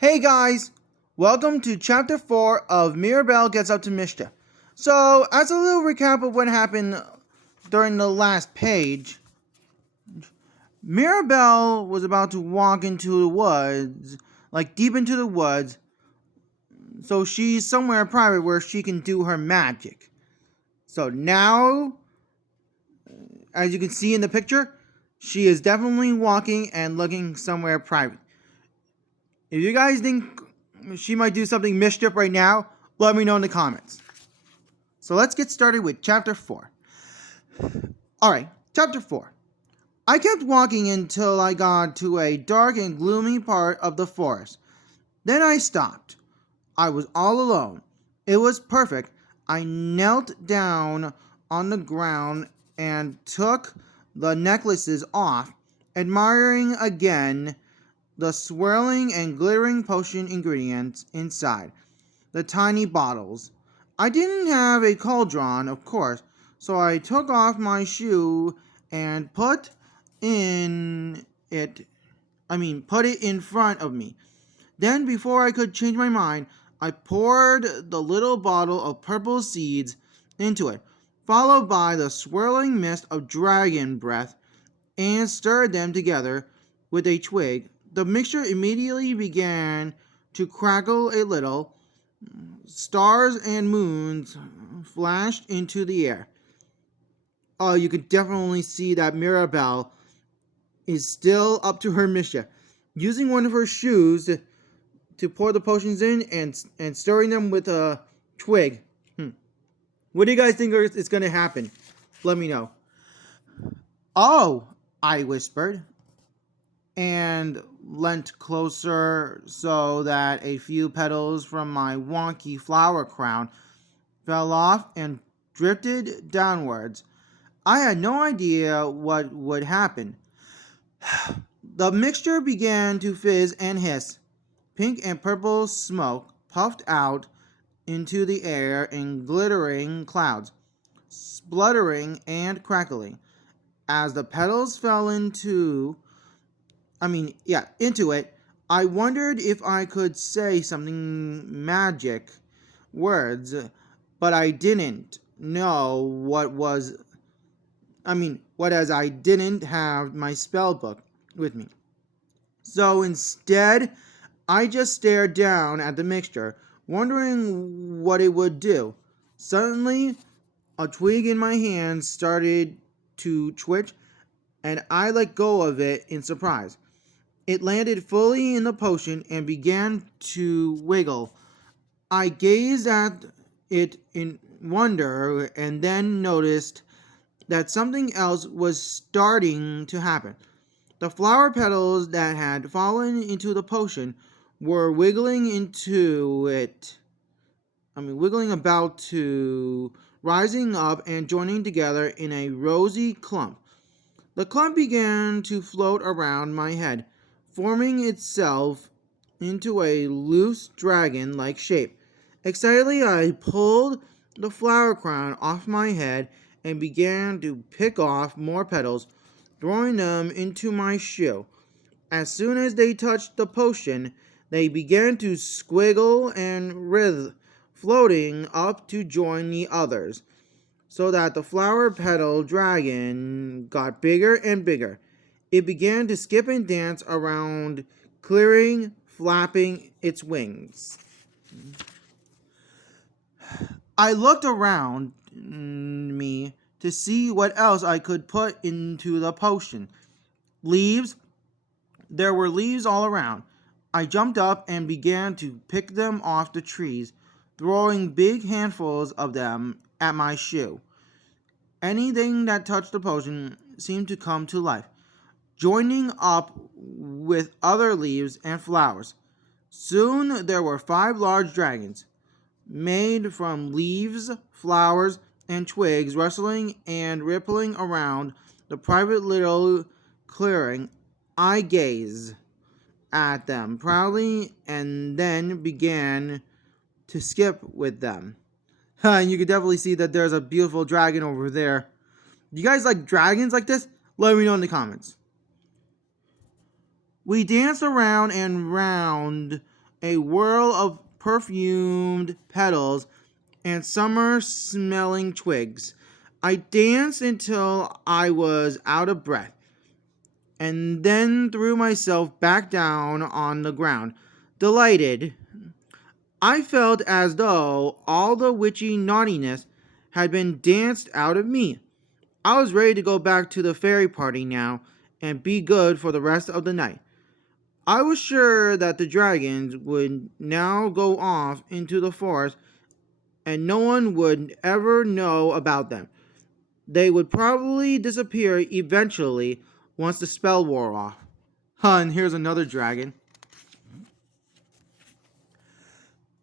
Hey guys, welcome to chapter 4 of Mirabelle Gets Up to Mischief. So, as a little recap of what happened during the last page, Mirabelle was about to walk into the woods, like deep into the woods, so she's somewhere private where she can do her magic. So now, as you can see in the picture, she is definitely walking and looking somewhere private. If you guys think she might do something mischief right now, let me know in the comments. So let's get started with chapter 4. Alright, chapter 4. I kept walking until I got to a dark and gloomy part of the forest. Then I stopped. I was all alone. It was perfect. I knelt down on the ground and took the necklaces off, admiring again the swirling and glittering potion ingredients inside the tiny bottles. I didn't have a cauldron, of course, so I took off my shoe and put it in front of me. Then, before I could change my mind, I poured the little bottle of purple seeds into it, followed by the swirling mist of dragon breath, and stirred them together with a twig. The mixture immediately began to crackle a little. Stars and moons flashed into the air. Oh, you could definitely see that Mirabelle is still up to her mischief, using one of her shoes to pour the potions in and stirring them with a twig. What do you guys think is going to happen? Let me know. Oh, I whispered, and leant closer so that a few petals from my wonky flower crown fell off and drifted downwards. I had no idea what would happen. The mixture began to fizz and hiss. Pink and purple smoke puffed out into the air in glittering clouds, spluttering and crackling. As the petals fell into it, I wondered if I could say something magic words, but I didn't know as I didn't have my spell book with me. So instead, I just stared down at the mixture, wondering what it would do. Suddenly, a twig in my hand started to twitch, and I let go of it in surprise. It landed fully in the potion and began to wiggle. I gazed at it in wonder and then noticed that something else was starting to happen. The flower petals that had fallen into the potion were wiggling about to rising up and joining together in a rosy clump. The clump began to float around my head, forming itself into a loose dragon-like shape. Excitedly, I pulled the flower crown off my head and began to pick off more petals, throwing them into my shoe. As soon as they touched the potion, they began to squiggle and writhe, floating up to join the others, so that the flower petal dragon got bigger and bigger. It began to skip and dance around, clearing, flapping its wings. I looked around me to see what else I could put into the potion. Leaves. There were leaves all around. I jumped up and began to pick them off the trees, throwing big handfuls of them at my shoe. Anything that touched the potion seemed to come to life, joining up with other leaves and flowers. Soon there were 5 large dragons, made from leaves, flowers, and twigs, rustling and rippling around the private little clearing. I gazed at them proudly and then began to skip with them. And you can definitely see that there's a beautiful dragon over there. You guys like dragons like this? Let me know in the comments. We danced around and round a whirl of perfumed petals and summer-smelling twigs. I danced until I was out of breath, and then threw myself back down on the ground, delighted. I felt as though all the witchy naughtiness had been danced out of me. I was ready to go back to the fairy party now and be good for the rest of the night. I was sure that the dragons would now go off into the forest and no one would ever know about them. They would probably disappear eventually once the spell wore off. And here's another dragon.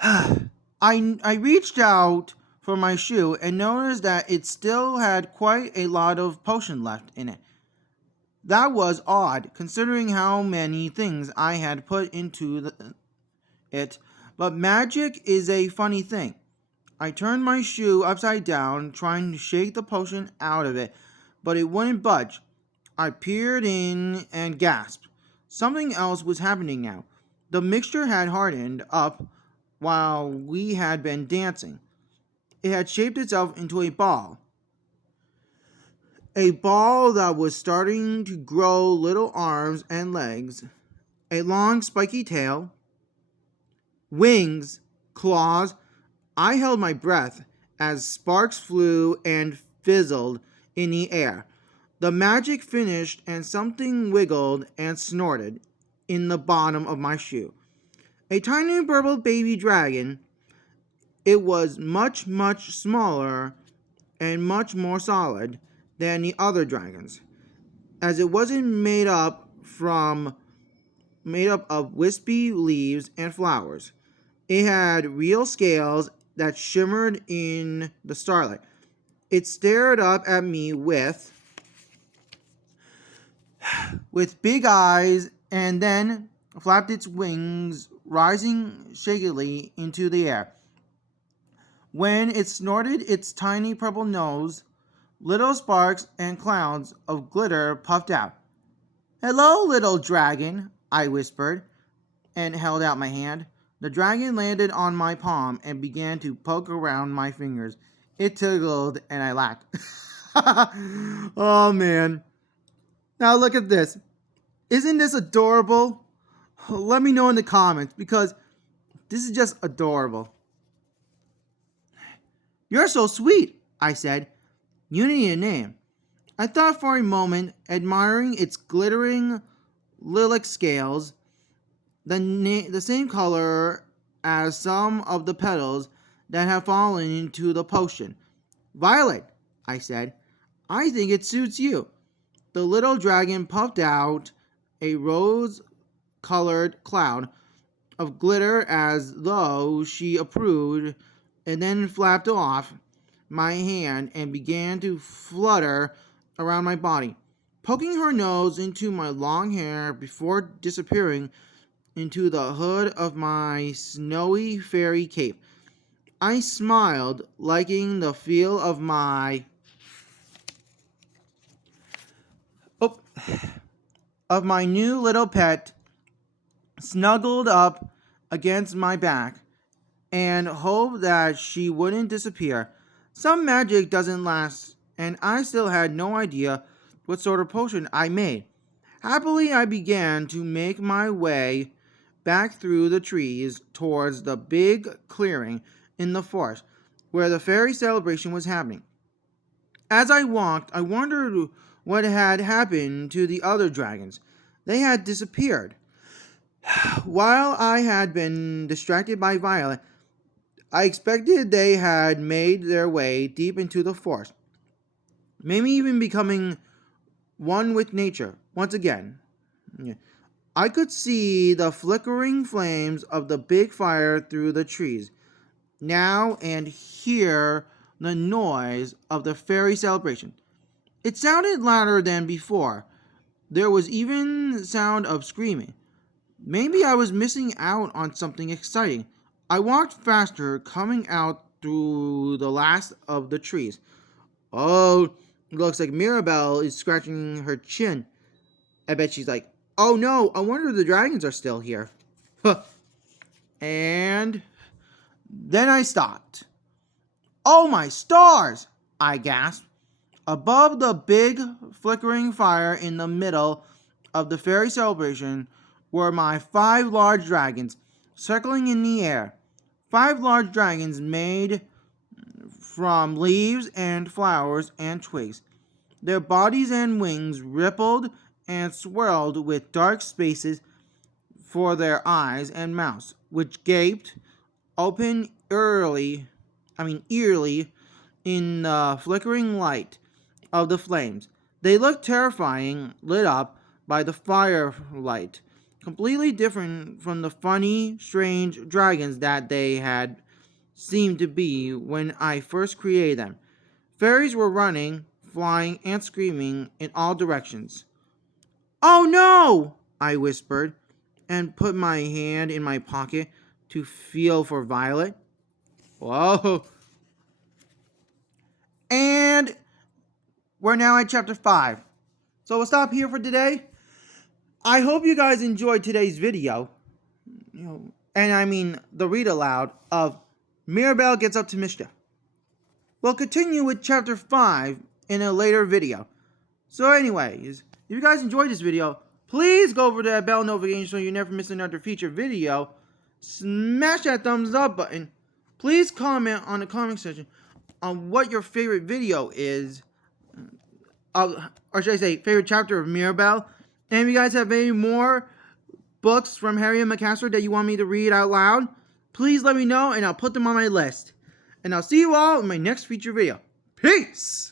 I reached out for my shoe and noticed that it still had quite a lot of potion left in it. That was odd, considering how many things I had put into it, but magic is a funny thing. I turned my shoe upside down, trying to shake the potion out of it, but it wouldn't budge. I peered in and gasped. Something else was happening now. The mixture had hardened up while we had been dancing. It had shaped itself into a ball. A ball that was starting to grow little arms and legs, a long spiky tail, wings, claws. I held my breath as sparks flew and fizzled in the air. The magic finished and something wiggled and snorted in the bottom of my shoe. A tiny purple baby dragon. It was much, much smaller and much more solid than the other dragons, as it wasn't made up of wispy leaves and flowers. It had real scales that shimmered in the starlight. It stared up at me with big eyes and then flapped its wings, rising shakily into the air. When it snorted its tiny purple nose, little sparks and clouds of glitter puffed out. "Hello, little dragon," I whispered, and held out my hand. The dragon landed on my palm and began to poke around my fingers. It tickled and I laughed. Oh man. Now look at this. Isn't this adorable? Let me know in the comments because this is just adorable. "You're so sweet," I said. "You need a name." I thought for a moment, admiring its glittering lilac scales, the same color as some of the petals that had fallen into the potion. "Violet," I said. "I think it suits you." The little dragon puffed out a rose-colored cloud of glitter as though she approved, and then flapped off my hand and began to flutter around my body, poking her nose into my long hair before disappearing into the hood of my snowy fairy cape. I smiled, liking the feel of my new little pet snuggled up against my back, and hoped that she wouldn't disappear. Some magic doesn't last, and I still had no idea what sort of potion I made. Happily, I began to make my way back through the trees towards the big clearing in the forest where the fairy celebration was happening. As I walked, I wondered what had happened to the other dragons. They had disappeared. While I had been distracted by Violet, I expected they had made their way deep into the forest, maybe even becoming one with nature once again. I could see the flickering flames of the big fire through the trees now and hear the noise of the fairy celebration. It sounded louder than before. There was even sound of screaming. Maybe I was missing out on something exciting. I walked faster, coming out through the last of the trees. Oh, looks like Mirabelle is scratching her chin. I bet she's like, "Oh no, I wonder if the dragons are still here." Huh. and then I stopped. "Oh my stars!" I gasped. Above the big flickering fire in the middle of the fairy celebration were my 5 large dragons, circling in the air. 5 large dragons made from leaves and flowers and twigs. Their bodies and wings rippled and swirled with dark spaces for their eyes and mouths, which gaped open eerily in the flickering light of the flames. They looked terrifying, lit up by the firelight, completely different from the funny, strange dragons that they had seemed to be when I first created them. Fairies were running, flying, and screaming in all directions. "Oh no!" I whispered, and put my hand in my pocket to feel for Violet. Whoa! And we're now at chapter 5. So we'll stop here for today. I hope you guys enjoyed today's video. And I mean the read aloud of Mirabelle Gets Up to Mischief. We'll continue with chapter 5 in a later video. So anyways, if you guys enjoyed this video, please go over to that bell notification so you never miss another featured video. Smash that thumbs up button. Please comment on the comment section on what your favorite video is. Or should I say, favorite chapter of Mirabelle. And if you guys have any more books from Harriet McCaster that you want me to read out loud, please let me know and I'll put them on my list. And I'll see you all in my next feature video. Peace!